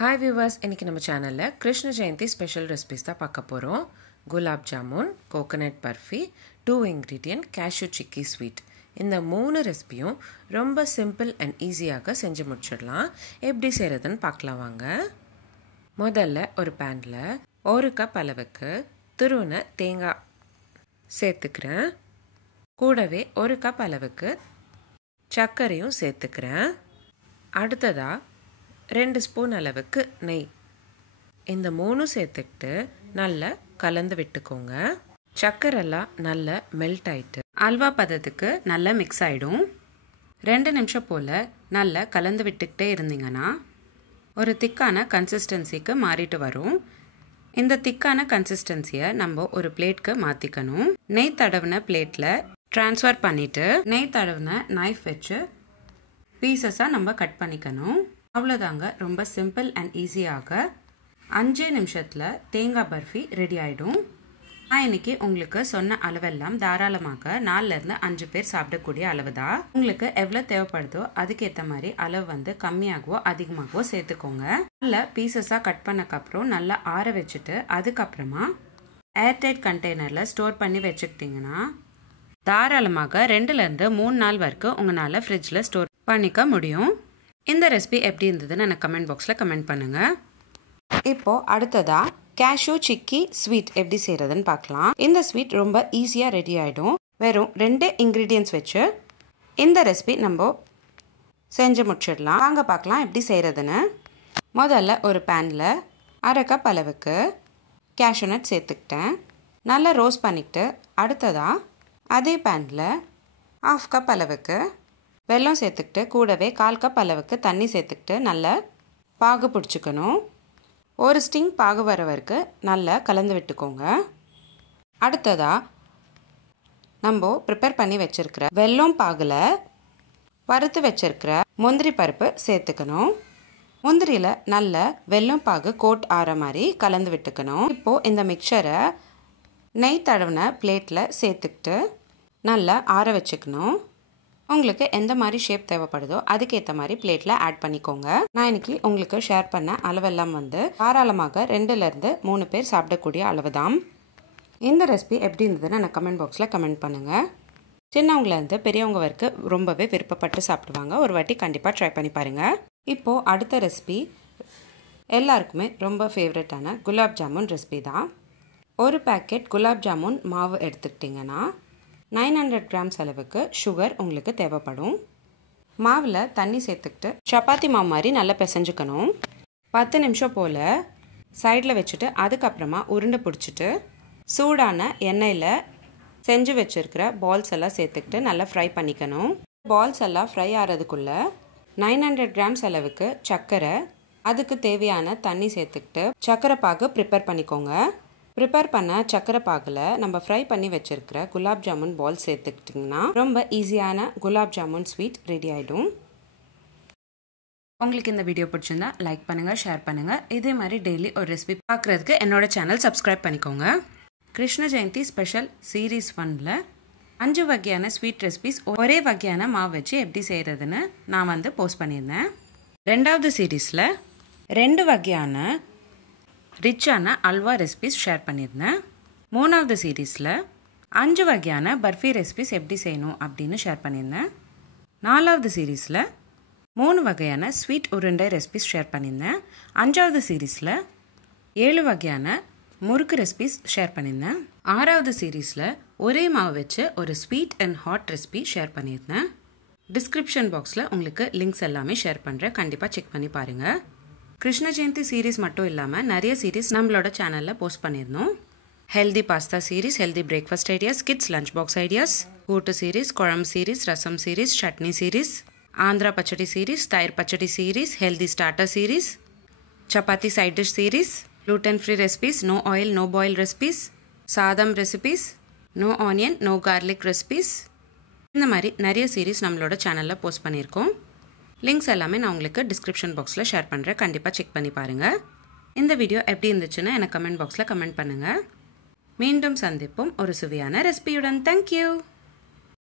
Hi viewers, இன்னைக்கு நம்ம சேனல்ல கிருஷ்ண ஜெயந்தி ஸ்பெஷல் ரெசிபிஸ் தான் பார்க்க போறோம். Gulab jamun, coconut barfi, 2 ingredient cashew chickpea sweet. இந்த மூணு ரெசிபியும் ரொம்ப சிம்பிள் அண்ட் ஈஸியாக செஞ்சு முடிச்சிடலாம். எப்படி செய்யறதுன்னு பார்க்கலாம் வாங்க. முதல்ல ஒரு பேன்ல 1 கப் அளவுக்கு துருவன தேங்காய் சேர்த்துக்கிறேன். கூடவே 1 கப் அளவுக்கு சர்க்கரையும் சேர்த்துக்கிறேன். அடுத்ததா 2 ஸ்பூன் அளவுக்கு நெய். இந்த மூணும் சேர்த்துக்கிட்டு நல்லா கலந்து விட்டுக்கோங்க. சர்க்கரைலாம் நல்லா மெல்ட் ஆயிட்டு அல்வா பதத்துக்கு நல்லா மிக்ஸ் ஆகிடும். 2 நிமிஷம் போல் நல்லா கலந்து விட்டுக்கிட்டே இருந்தீங்கன்னா ஒரு திக்கான கன்சிஸ்டன்சிக்கு மாறிட்டு வரும். இந்த திக்கான கன்சிஸ்டன்சியை நம்ம ஒரு பிளேட்க்கு மாற்றிக்கணும். நெய் தடவின பிளேட்டில் ட்ரான்ஸ்ஃபர் பண்ணிவிட்டு நெய் தடவின நைஃப் வச்சு பீசஸாக நம்ம கட் பண்ணிக்கணும். அவ்வளோதாங்க, ரொம்ப சிம்பிள் அண்ட் ஈஸியாக 5 நிமிஷத்தில் தேங்காய் பர்ஃபி ரெடி ஆகிடும். நான் இன்னைக்கு உங்களுக்கு சொன்ன அளவெல்லாம் தாராளமாக 4லேருந்து 5 பேர் சாப்பிடக்கூடிய அளவு தான். உங்களுக்கு எவ்வளோ தேவைப்படுதோ அதுக்கேற்ற மாதிரி அளவு கம்மியாகவோ அதிகமாகவோ சேர்த்துக்கோங்க. நல்லா பீசஸாக கட் பண்ணக்கப்புறம் நல்லா ஆற வச்சுட்டு அதுக்கப்புறமா ஏர்டைட் கண்டெய்னரில் ஸ்டோர் பண்ணி வச்சுக்கிட்டிங்கன்னா தாராளமாக 2லேருந்து 3 நாள் வரைக்கும் உங்களால் ஃப்ரிட்ஜில் ஸ்டோர் பண்ணிக்க முடியும். இந்த ரெசிபி எப்படி இருந்ததுன்னு எனக்கு கமெண்ட் பாக்ஸில் கமெண்ட் பண்ணுங்கள். இப்போது அடுத்ததாக கேஷ்யூ சிக்கி ஸ்வீட் எப்படி செய்கிறதுன்னு பார்க்கலாம். இந்த ஸ்வீட் ரொம்ப ஈஸியாக ரெடி ஆகிடும். வெறும் 2 இன்க்ரீடியன்ட்ஸ் வச்சு இந்த ரெசிபி நம்ம செஞ்சு முடிச்சிடலாம். வாங்க பார்க்கலாம் எப்படி செய்கிறதுன்னு. முதல்ல ஒரு பேனில் 1/2 கப் அளவுக்கு கேஷ்யூ நட் சேர்த்துக்கிட்டேன். நல்லா ரோஸ்ட் பண்ணிக்கிட்டு அடுத்ததாக அதே பேனில் 1/2 கப் அளவுக்கு வெல்லம் சேர்த்துக்கிட்டு கூடவே 1/4 கப் அளவுக்கு தண்ணி சேர்த்துக்கிட்டு நல்லா பாகு பிடிச்சிக்கணும். ஒரு ஸ்டிங் பாகு வர வரைக்கும் நல்லா கலந்து விட்டுக்கோங்க. அடுத்ததாக நம்ம ப்ரிப்பேர் பண்ணி வச்சுருக்கிற வெல்லம் பாகில் வறுத்து வச்சுருக்கிற முந்திரி பருப்பு சேர்த்துக்கணும். முந்திரியில் நல்ல வெல்லம் பாகு கோட் ஆகிற மாதிரி கலந்து விட்டுக்கணும். இப்போது இந்த மிக்சரை நெய் தடவின பிளேட்டில் சேர்த்துக்கிட்டு நல்லா ஆற வச்சுக்கணும். உங்களுக்கு எந்த மாதிரி ஷேப் தேவைப்படுதோ அதுக்கேற்ற மாதிரி பிளேட்டில் ஆட் பண்ணிக்கோங்க. நான் இன்னைக்கு உங்களுக்கு ஷேர் பண்ண அளவெல்லாம் தாராளமாக 2லேருந்து 3 பேர் சாப்பிடக்கூடிய அளவு தான். இந்த ரெசிபி எப்படி இருந்ததுன்னு எனக்கு கமெண்ட் பாக்ஸில் கமெண்ட் பண்ணுங்கள். சின்னவங்கலேருந்து பெரியவங்க வரைக்கும் ரொம்பவே விருப்பப்பட்டு சாப்பிடுவாங்க. ஒரு வாட்டி கண்டிப்பாக ட்ரை பண்ணி பாருங்கள். இப்போது அடுத்த ரெசிபி எல்லாருக்குமே ரொம்ப ஃபேவரட்டான குலாப் ஜாமுன் ரெசிபி தான். ஒரு பேக்கெட் குலாப் ஜாமுன் மாவு எடுத்துக்கிட்டிங்கன்னா 900 கிராம்ஸ் அளவுக்கு சுகர் உங்களுக்கு தேவைப்படும். மாவில் தண்ணி சேர்த்துக்கிட்டு சப்பாத்தி மாவு மாதிரி நல்லா பிசைஞ்சுக்கணும். 10 நிமிஷம் போல் சைடில் வச்சுட்டு அதுக்கப்புறமா உருண்டை பிடிச்சிட்டு சூடான எண்ணெயில் செஞ்சு வச்சுருக்கிற பால்ஸ் எல்லாம் சேர்த்துக்கிட்டு நல்லா ஃப்ரை பண்ணிக்கணும். பால்ஸ் எல்லாம் ஃப்ரை ஆகிறதுக்குள்ளே 900 கிராம்ஸ் அளவுக்கு சர்க்கரை, அதுக்கு தேவையான தண்ணி சேர்த்துக்கிட்டு சர்க்கரை பாகு ப்ரிப்பேர் பண்ணிக்கோங்க. ப்ரிப்பேர் பண்ண சர்க்கரை பாகில் நம்ம ஃப்ரை பண்ணி வச்சுருக்கிற குலாப் ஜாமுன் பால் சேர்த்துக்கிட்டிங்கன்னா ரொம்ப ஈஸியான குலாப் ஜாமுன் ஸ்வீட் ரெடி ஆகிடும். உங்களுக்கு இந்த வீடியோ பிடிச்சிருந்தா லைக் பண்ணுங்கள், ஷேர் பண்ணுங்கள். இதே மாதிரி டெய்லி ஒரு ரெசிபி பார்க்குறதுக்கு என்னோட சேனல் சப்ஸ்கிரைப் பண்ணிக்கோங்க. கிருஷ்ண ஜெயந்தி ஸ்பெஷல் சீரீஸ் 1ல் 5 வகையான ஸ்வீட் ரெசிபிஸ் ஒரே வகையான மாவு வச்சு எப்படி செய்கிறதுன்னு நான் போஸ்ட் பண்ணியிருந்தேன். 2வது சீரீஸில் 2 வகையான ரிச்சான அல்வா ரெசிபிஸ் ஷேர் பண்ணியிருந்தேன். 3வது சீரீஸில் 5 வகையான பர்ஃபி ரெசிபிஸ் எப்படி செய்யணும் அப்படின்னு ஷேர் பண்ணியிருந்தேன். 4வது சீரீஸில் 3 வகையான ஸ்வீட் உருண்டை ரெசிபிஸ் ஷேர் பண்ணியிருந்தேன். 5வது சீரீஸில் 7 வகையான முறுக்கு ரெசிபிஸ் ஷேர் பண்ணியிருந்தேன். 6வது சீரீஸில் ஒரே மாவு வச்சு ஒரு sweet and hot recipe share பண்ணியிருந்தேன். டிஸ்கிரிப்ஷன் பாக்ஸில் உங்களுக்கு லிங்க்ஸ் எல்லாமே ஷேர் பண்ணுறேன், கண்டிப்பாக செக் பண்ணி பாருங்கள். கிருஷ்ண ஜெயந்தி சீரீஸ் மட்டும் இல்லாமல் நிறைய சீரீஸ் நம்மளோட சேனலில் போஸ்ட் பண்ணியிருந்தோம். Healthy pasta series, healthy breakfast ideas, kids lunch box ideas, kootu series, kuzhambu series, rasam series, chutney series, Andhra pachadi series, தயிர் pachadi series, healthy starter series, chapati side dish series, gluten free recipes, no oil no boil recipes, சாதம் recipes, no onion no garlic recipes, இந்த மாதிரி நிறைய series நம்மளோட சேனலில் post பண்ணியிருக்கோம். Links எல்லாமே நான் உங்களுக்கு டிஸ்கிரிப்ஷன் பாக்ஸில் ஷேர் பண்ணுறேன், கண்டிப்பாக செக் பண்ணி பாருங்கள். இந்த வீடியோ எப்படி இருந்துச்சுன்னு எனக்கு கமெண்ட் பாக்ஸில் கமெண்ட் பண்ணுங்கள். மீண்டும் சந்திப்போம் ஒரு சுவையான ரெசிபியுடன். தேங்க்யூ.